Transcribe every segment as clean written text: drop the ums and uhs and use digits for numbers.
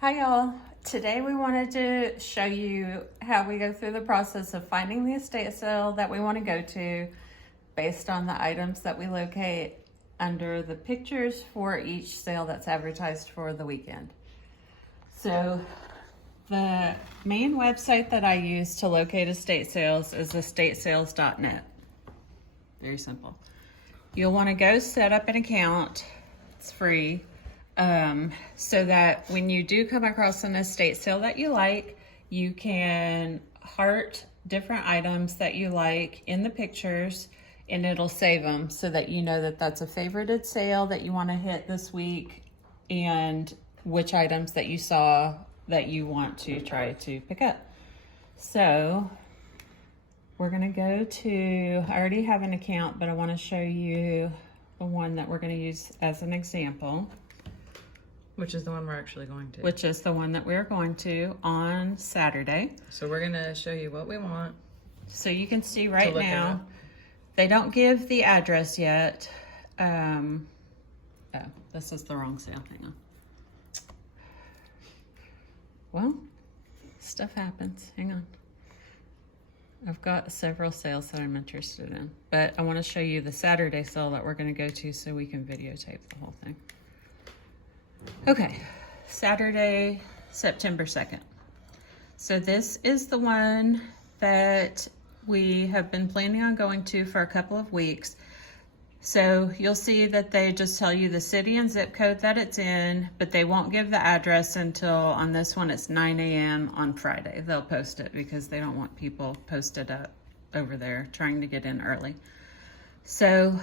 Hi y'all. Today we wanted to show you how we go through the process of finding the estate sale that we want to go to based on the items that we locate under the pictures for each sale that's advertised for the weekend. So the main website that I use to locate estate sales is estatesales.net. Very simple. You'll want to go set up an account. It's free. So that when you do come across an estate sale that you like, you can heart different items that you like in the pictures and it'll save them so that you know that that's a favorited sale that you want to hit this week and which items that you saw that you want to try to pick up. So we're going to go to, I already have an account, but I want to show you the one that we're going to use as an example. Which is the one we're actually going to. Which is the one that we're going to on Saturday. So we're going to show you what we want. So you can see right now, they don't give the address yet. Oh, this is the wrong sale. Hang on. Well, stuff happens. Hang on. I've got several sales that I'm interested in, but I want to show you the Saturday sale that we're going to go to so we can videotape the whole thing. Okay, Saturday, September 2nd. So this is the one that we have been planning on going to for a couple of weeks. So you'll see that they just tell you the city and zip code that it's in, but they won't give the address until on this one it's 9 a.m. on Friday. They'll post it because they don't want people posted up over there trying to get in early. So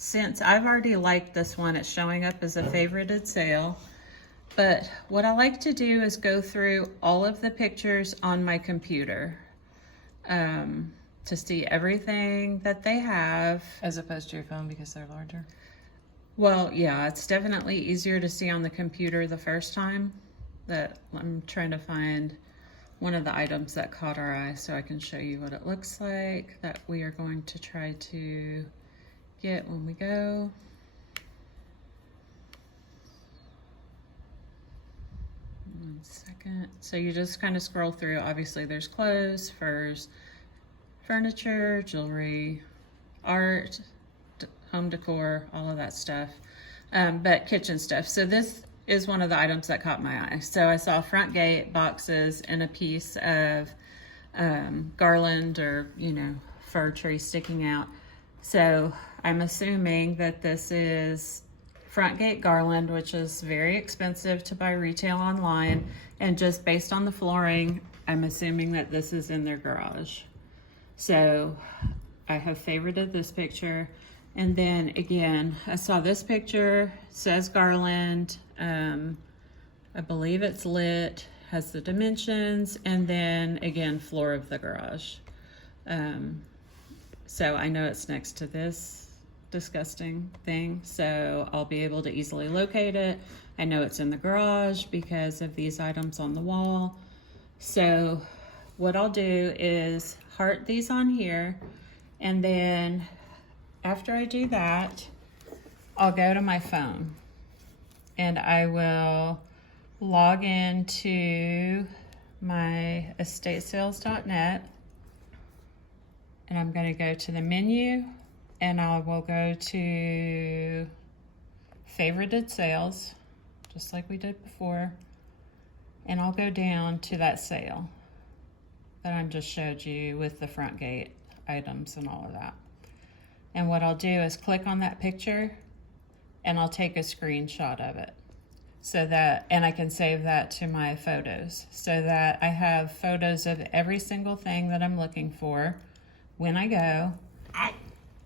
since I've already liked this one, it's showing up as a favorited sale. But what I like to do is go through all of the pictures on my computer to see everything that they have. As opposed to your phone because they're larger? Well, yeah, it's definitely easier to see on the computer the first time. That I'm trying to find one of the items that caught our eye so I can show you what it looks like that we are going to try to get when we go. One second. So you just kind of scroll through. Obviously there's clothes, furs, furniture, jewelry, art, home decor, all of that stuff, but kitchen stuff. So this is one of the items that caught my eye. So I saw front gate boxes and a piece of garland or, fir tree sticking out. So I'm assuming that this is front gate garland, which is very expensive to buy retail online. And just based on the flooring, I'm assuming that this is in their garage. So I have favorited this picture. And then again, I saw this picture, says garland. I believe it's lit, has the dimensions, and then again, floor of the garage. So I know it's next to this disgusting thing, so I'll be able to easily locate it. I know it's in the garage because of these items on the wall. So what I'll do is heart these on here, and then after I do that, I'll go to my phone and I will log into my estatesales.net. And I'm going to go to the menu and I will go to favorited sales, just like we did before. And I'll go down to that sale that I just showed you with the front gate items and all of that. And what I'll do is click on that picture and I'll take a screenshot of it so that, and I can save that to my photos so that I have photos of every single thing that I'm looking for when I go.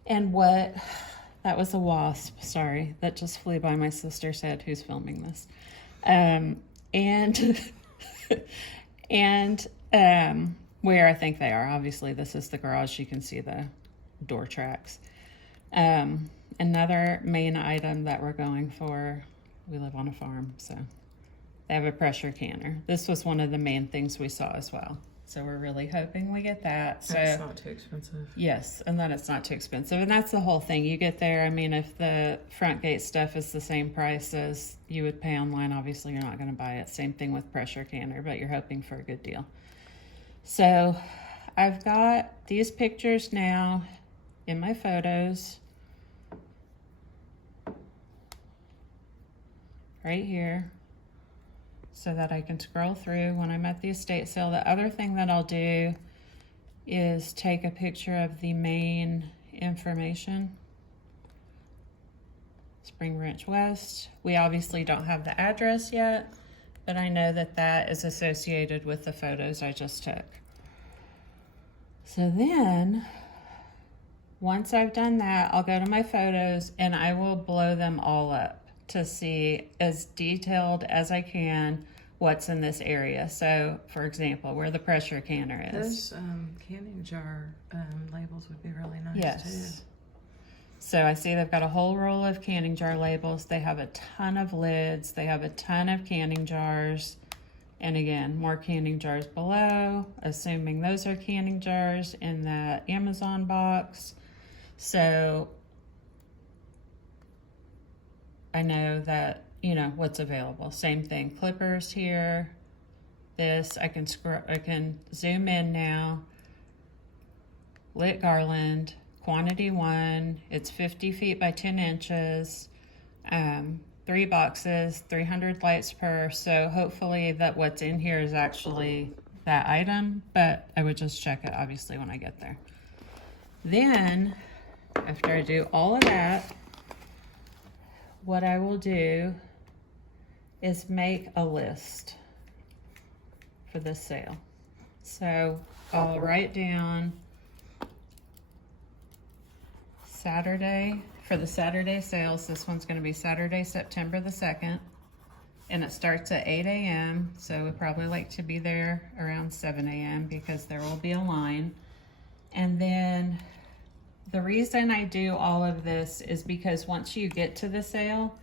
And that was a wasp, sorry, that just flew by my sister's head who's filming this. And where I think they are. Obviously this is the garage, you can see the door tracks. Another main item that we're going for, we live on a farm, so they have a pressure canner. This was one of the main things we saw as well. So we're really hoping we get that. So And it's not too expensive. yes, and then it's not too expensive. And that's the whole thing. You get there, I mean, if the front gate stuff is the same price as you would pay online, obviously you're not going to buy it. Same thing with pressure canner, but you're hoping for a good deal. So I've got these pictures now in my photos right here so that I can scroll through when I'm at the estate sale. The other thing that I'll do is take a picture of the main information. Spring Ranch West. We obviously don't have the address yet, but I know that that is associated with the photos I just took. So then, once I've done that, I'll go to my photos and I will blow them all up to see as detailed as I can what's in this area. So, for example, where the pressure canner is. Those canning jar labels would be really nice Yes. too. So I see they've got a whole roll of canning jar labels. They have a ton of lids. They have a ton of canning jars. And again, more canning jars below, assuming those are canning jars in that Amazon box. So I know that, you know, what's available. Same thing, clippers here. This, I can zoom in now. Lit garland. Quantity 1, it's 50 feet by 10 inches, 3 boxes, 300 lights per, so hopefully that what's in here is actually that item, but I would just check it obviously when I get there. Then, after I do all of that, what I will do is make a list for this sale. So I'll write down Saturday, for the Saturday sales, this one's going to be Saturday, September the 2nd, and it starts at 8 a.m. So we probably like to be there around 7 a.m. because there will be a line. And then the reason I do all of this is because once you get to the sale,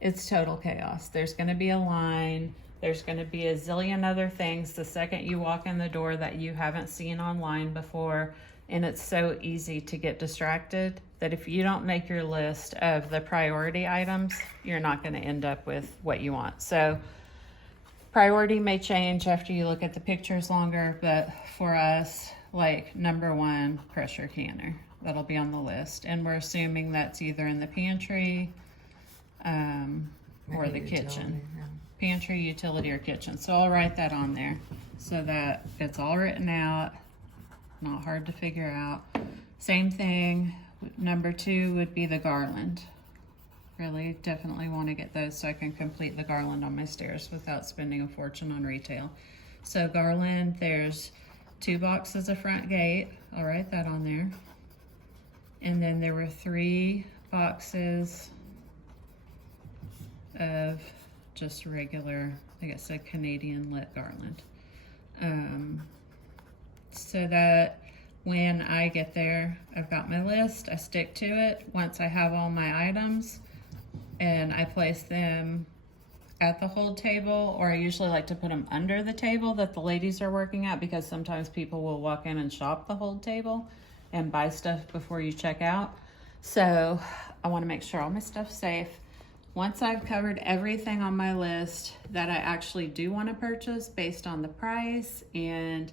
it's total chaos. There's going to be a line. There's going to be a zillion other things the second you walk in the door that you haven't seen online before. And it's so easy to get distracted that if you don't make your list of the priority items, you're not going to end up with what you want. So priority may change after you look at the pictures longer, but for us, like number 1, pressure canner, that'll be on the list. And we're assuming that's either in the pantry or the kitchen. Yeah. Pantry, utility, or kitchen. So I'll write that on there so that it's all written out. Not hard to figure out. Same thing, number 2 would be the garland. Really definitely want to get those so I can complete the garland on my stairs without spending a fortune on retail. So garland, there's 2 boxes of front gate. I'll write that on there. And then there were 3 boxes of just regular, I guess a Canadian lit garland. So that when I get there, I've got my list, I stick to it. Once I have all my items and I place them at the hold table, or I usually like to put them under the table that the ladies are working at because sometimes people will walk in and shop the hold table and buy stuff before you check out. So I want to make sure all my stuff's safe. Once I've covered everything on my list that I actually do want to purchase based on the price and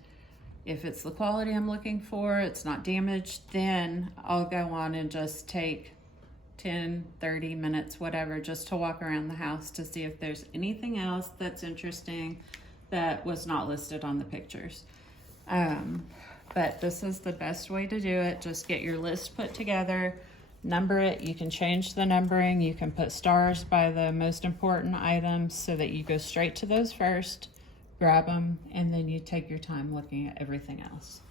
if it's the quality I'm looking for, it's not damaged, then I'll go on and just take 10, 30 minutes, whatever, just to walk around the house to see if there's anything else that's interesting that was not listed on the pictures. But this is the best way to do it. Just get your list put together, number it. You can change the numbering. You can put stars by the most important items so that you go straight to those first. Grab them, and then you take your time looking at everything else.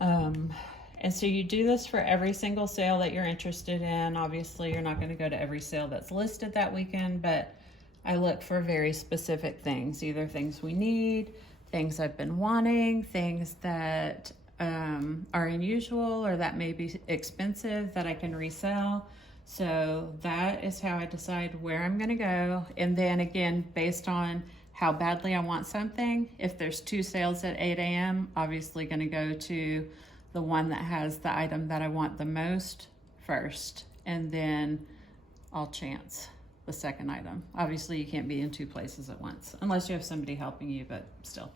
And so you do this for every single sale that you're interested in. Obviously, you're not going to go to every sale that's listed that weekend, but I look for very specific things, either things we need, things I've been wanting, things that are unusual or that may be expensive that I can resell. So that is how I decide where I'm going to go. And then again, based on how badly I want something. If there's 2 sales at 8 a.m., obviously going to go to the one that has the item that I want the most first, and then I'll chance the second item. Obviously, you can't be in 2 places at once unless you have somebody helping you, but still.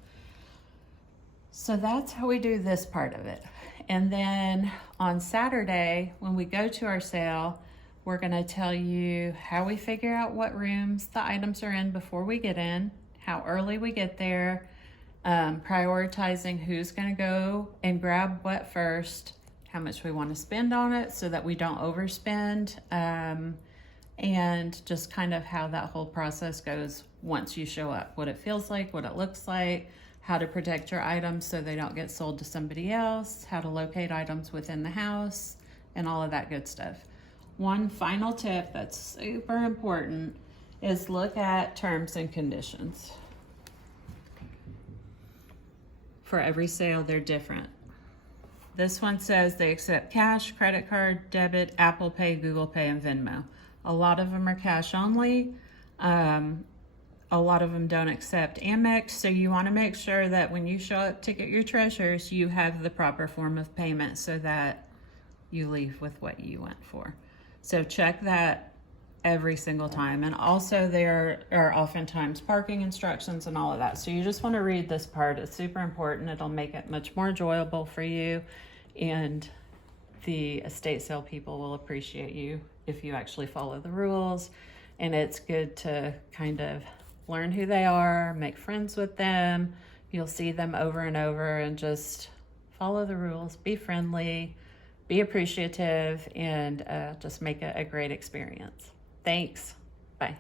So that's how we do this part of it. And then on Saturday, when we go to our sale, we're going to tell you how we figure out what rooms the items are in before we get in, how early we get there, prioritizing who's going to go and grab what first, how much we want to spend on it so that we don't overspend, and just kind of how that whole process goes once you show up, what it feels like, what it looks like, how to protect your items so they don't get sold to somebody else, how to locate items within the house, and all of that good stuff. One final tip that's super important is look at terms and conditions. For every sale, they're different. This one says they accept cash, credit card, debit, Apple Pay, Google Pay, and Venmo. A lot of them are cash only. A lot of them don't accept Amex, so you want to make sure that when you show up to get your treasures, you have the proper form of payment so that you leave with what you went for. So check that every single time. And also there are oftentimes parking instructions and all of that. So you just want to read this part. It's super important. It'll make it much more enjoyable for you, and the estate sale people will appreciate you if you actually follow the rules. And it's good to kind of learn who they are, make friends with them. You'll see them over and over, and just follow the rules, be friendly, be appreciative, and just make it a great experience. Thanks. Bye.